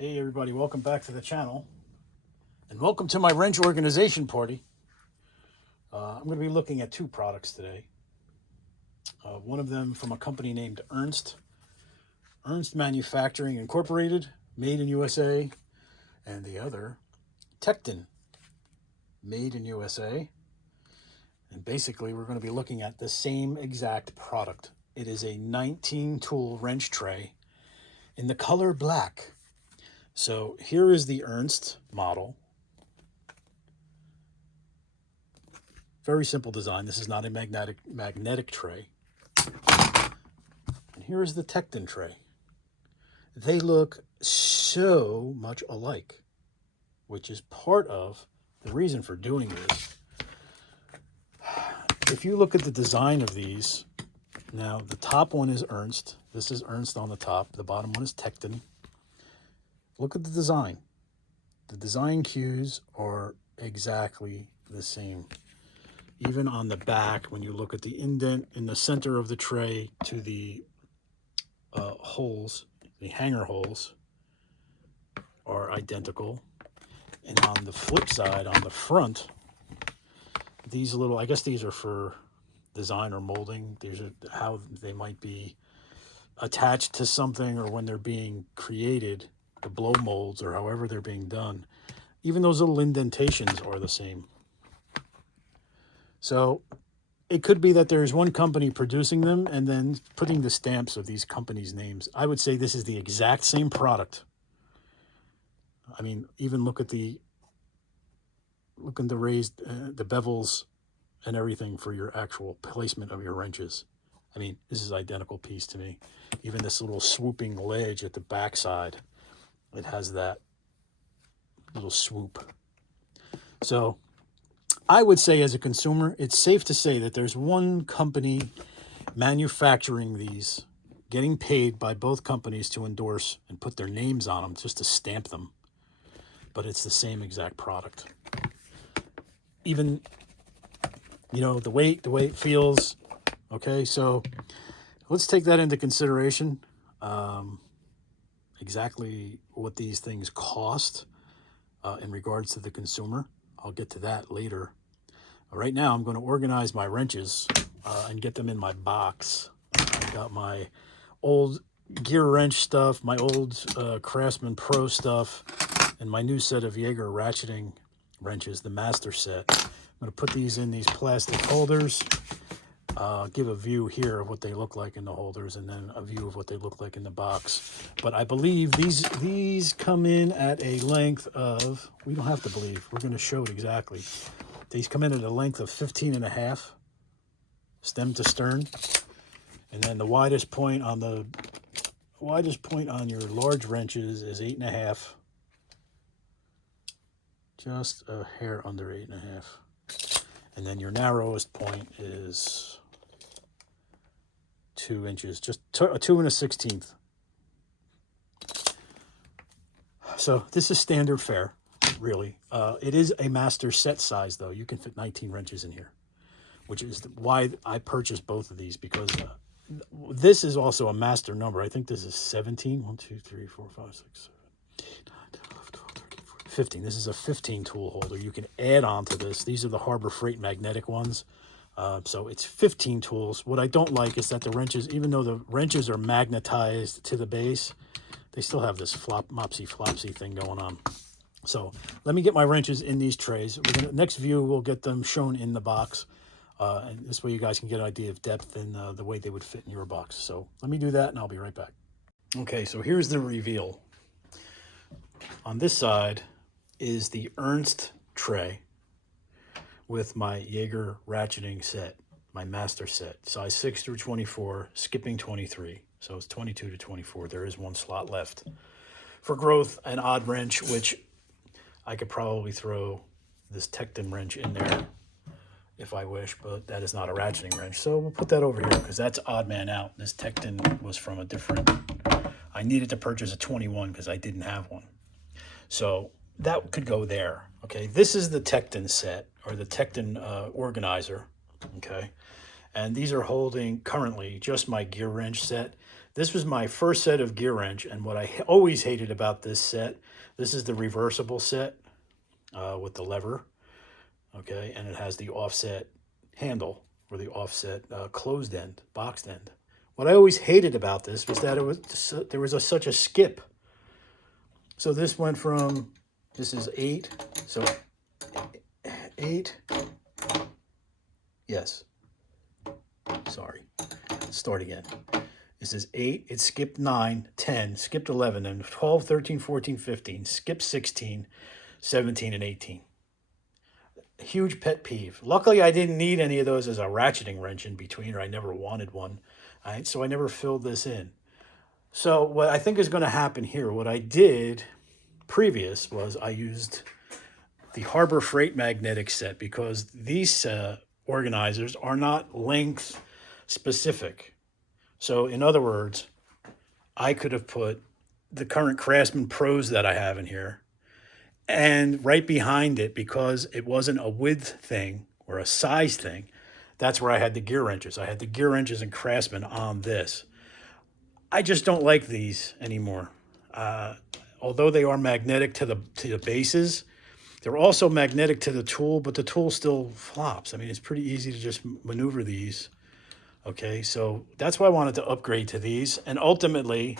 Hey everybody, welcome back to the channel and welcome to my wrench organization party. I'm going to be looking at two products today. One of them from a company named Ernst Manufacturing Incorporated, made in USA, and the other Tekton, made in USA. And basically we're going to be looking at the same exact product. It is a 19 tool wrench tray in the color black. So here is the Ernst model. Very simple design. This is not a magnetic tray. And here is the Tekton tray. They look so much alike, which is part of the reason for doing this. If you look at the design of these, now the top one is Ernst. This is Ernst on the top. The bottom one is Tekton. Look at the design. The design cues are exactly the same. Even on the back, when you look at the indent in the center of the tray to the holes, the hanger holes are identical. And on the flip side, on the front, these little, I guess these are for design or molding. These are how they might be attached to something, or when they're being created, the blow molds, or however they're being done. Even those little indentations are the same. So it could be that there's one company producing them and then putting the stamps of these companies' names. I would say this is the exact same product. I mean, even look at the raised, the bevels and everything for your actual placement of your wrenches. I mean, this is identical piece to me. Even this little swooping ledge at the backside, it has that little swoop. So I would say, as a consumer, it's safe to say that there's one company manufacturing these, getting paid by both companies to endorse and put their names on them, just to stamp them. But it's the same exact product. Even, you know, the way it feels. Okay, so let's take that into consideration. Exactly what these things cost in regards to the consumer. I'll get to that later. Right now, I'm going to organize my wrenches and get them in my box. I've got my old gear wrench stuff, my old Craftsman Pro stuff, and my new set of Jaeger ratcheting wrenches, the master set. I'm going to put these in these plastic holders. Give a view here of what they look like in the holders, and then a view of what they look like in the box. But I believe these come in at a length of, we don't have to believe, we're going to show it exactly. These come in at a length of 15.5, stem to stern. And then the widest point on your large wrenches is 8.5. Just a hair under 8.5. And then your narrowest point is 2 inches, just 2 1/16. So this is standard fare, really. It is a master set size, though. You can fit 19 wrenches in here, which is why I purchased both of these, because this is also a master number. I think this is 17. 1, 2, 3, 4, 5, 6, 7, 8, 9, 10, 11, 12, 13, 14, 15. This is a 15 tool holder. You can add on to this. These are the Harbor Freight magnetic ones. So it's 15 tools. What I don't like is that the wrenches, even though the wrenches are magnetized to the base, they still have this mopsy-flopsy thing going on. So let me get my wrenches in these trays. Next view, we'll get them shown in the box. And this way you guys can get an idea of depth and the way they would fit in your box. So let me do that, and I'll be right back. Okay, so here's the reveal. On this side is the Ernst tray with my Jaeger ratcheting set, my master set, size 6 through 24, skipping 23. So it's 22 to 24. There is one slot left for growth, an odd wrench, which I could probably throw this Tekton wrench in there if I wish, but that is not a ratcheting wrench. So we'll put that over here because that's odd man out. This Tekton was from a different, I needed to purchase a 21 because I didn't have one. So that could go there. Okay, this is the Tekton set, or the Tekton organizer. Okay, and these are holding currently just my gear wrench set. This was my first set of gear wrench, and what I always hated about this set, this is the reversible set with the lever, okay, and it has the offset handle or the offset closed end, boxed end. What I always hated about this was that there was such a skip. So this went from, this is 8, so 8, yes, sorry, start again. This is 8, it skipped 9, 10, skipped 11, and 12, 13, 14, 15, skipped 16, 17, and 18. Huge pet peeve. Luckily, I didn't need any of those as a ratcheting wrench in between, or I never wanted one. All right, so I never filled this in. So what I think is going to happen here, what I did previous was I used the Harbor Freight magnetic set because these organizers are not length specific. So in other words, I could have put the current Craftsman Pros that I have in here, and right behind it, because it wasn't a width thing or a size thing, that's where I had the gear wrenches. I had the gear wrenches and Craftsman on this. I just don't like these anymore. Although they are magnetic to the bases, they're also magnetic to the tool, but the tool still flops. I mean, it's pretty easy to just maneuver these. Okay, so that's why I wanted to upgrade to these, and ultimately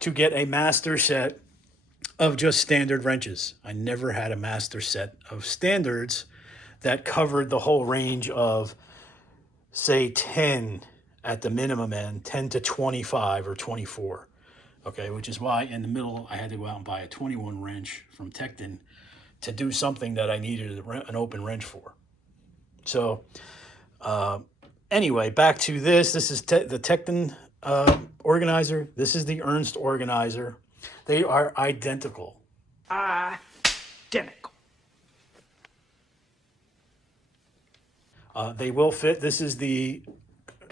to get a master set of just standard wrenches. I never had a master set of standards that covered the whole range of, say, 10 at the minimum end, 10 to 25 or 24. Okay, which is why in the middle I had to go out and buy a 21 wrench from Tekton to do something that I needed an open wrench for. So anyway, back to this. This is the Tekton organizer. This is the Ernst organizer. They are identical. Identical. They will fit. This is the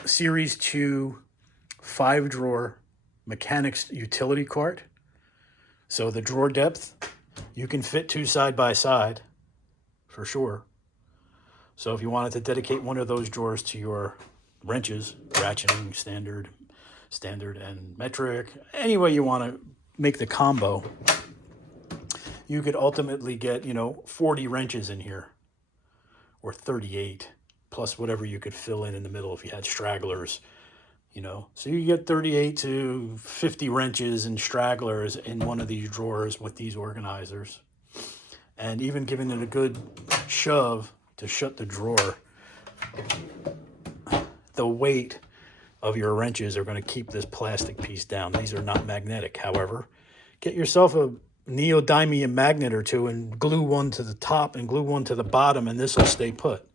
Series 2 5-drawer mechanics utility cart. So the drawer depth, you can fit 2 side by side for sure. So if you wanted to dedicate one of those drawers to your wrenches, ratcheting, standard and metric, any way you want to make the combo, you could ultimately get, 40 wrenches in here, or 38, plus whatever you could fill in the middle if you had stragglers, So you get 38 to 50 wrenches and stragglers in one of these drawers with these organizers. And even giving it a good shove to shut the drawer, the weight of your wrenches are going to keep this plastic piece down. These are not magnetic, however. Get yourself a neodymium magnet or two and glue one to the top and glue one to the bottom, and this will stay put.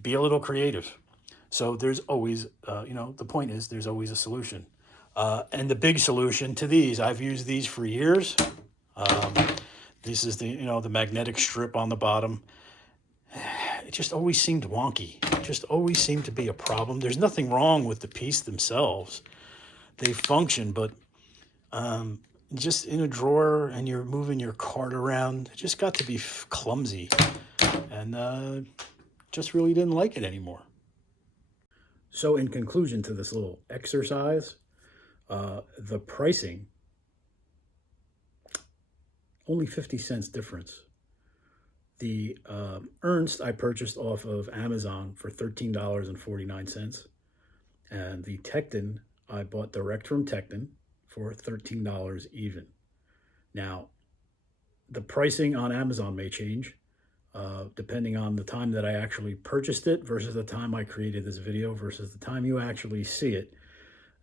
Be a little creative. So there's always, the point is there's always a solution. And the big solution to these, I've used these for years. This is the magnetic strip on the bottom. It just always seemed wonky. It just always seemed to be a problem. There's nothing wrong with the piece themselves. They function, but just in a drawer and you're moving your cart around, it just got to be clumsy. And just really didn't like it anymore. So in conclusion to this little exercise, the pricing, only 50 cents difference. The Ernst I purchased off of Amazon for $13.49. And the Tekton I bought direct from Tekton for $13 even. Now, the pricing on Amazon may change depending on the time that I actually purchased it versus the time I created this video versus the time you actually see it.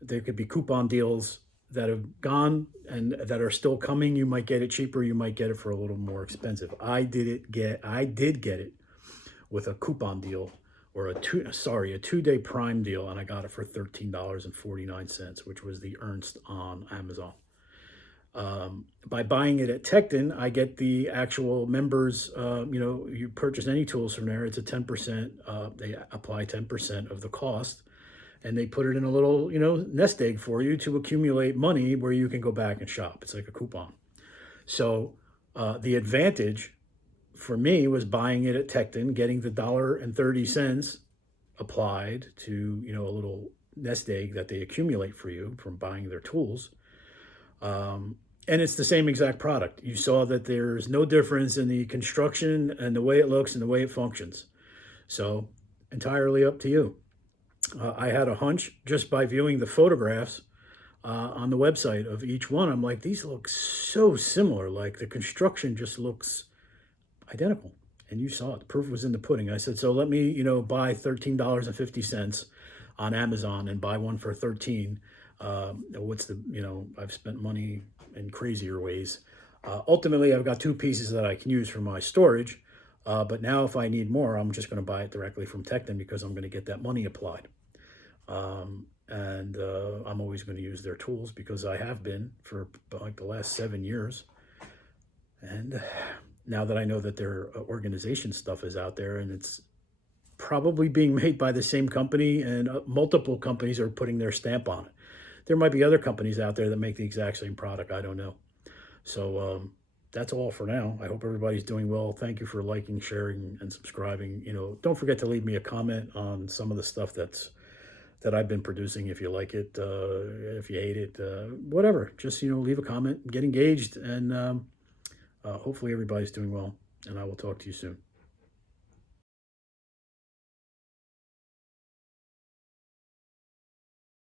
There could be coupon deals that have gone and that are still coming. You might get it cheaper. You might get it for a little more expensive. I did get it with a coupon deal, or a 2-day Prime deal, and I got it for $13.49, which was the Ernst on Amazon. By buying it at Tekton, I get the actual members, you purchase any tools from there, it's a 10%, they apply 10% of the cost, and they put it in a little, nest egg for you to accumulate money where you can go back and shop. It's like a coupon. So the advantage for me was buying it at Tekton, getting the $1.30 applied to, a little nest egg that they accumulate for you from buying their tools. And it's the same exact product. You saw that there's no difference in the construction and the way it looks and the way it functions. So entirely up to you. I had a hunch just by viewing the photographs on the website of each one. I'm like, these look so similar. Like the construction just looks identical. And you saw it. The proof was in the pudding. I said, so let me, buy $13.50 on Amazon and buy one for 13. I've spent money in crazier ways. Ultimately, I've got two pieces that I can use for my storage. But now if I need more, I'm just going to buy it directly from Tekton because I'm going to get that money applied. And I'm always going to use their tools because I have been for like the last 7 years. And now that I know that their organization stuff is out there and it's probably being made by the same company and multiple companies are putting their stamp on it. There might be other companies out there that make the exact same product. I don't know. So that's all for now. I hope everybody's doing well. Thank you for liking, sharing, and subscribing. Don't forget to leave me a comment on some of the stuff that I've been producing. If you like it, if you hate it, whatever. Just leave a comment, get engaged, and hopefully everybody's doing well. And I will talk to you soon.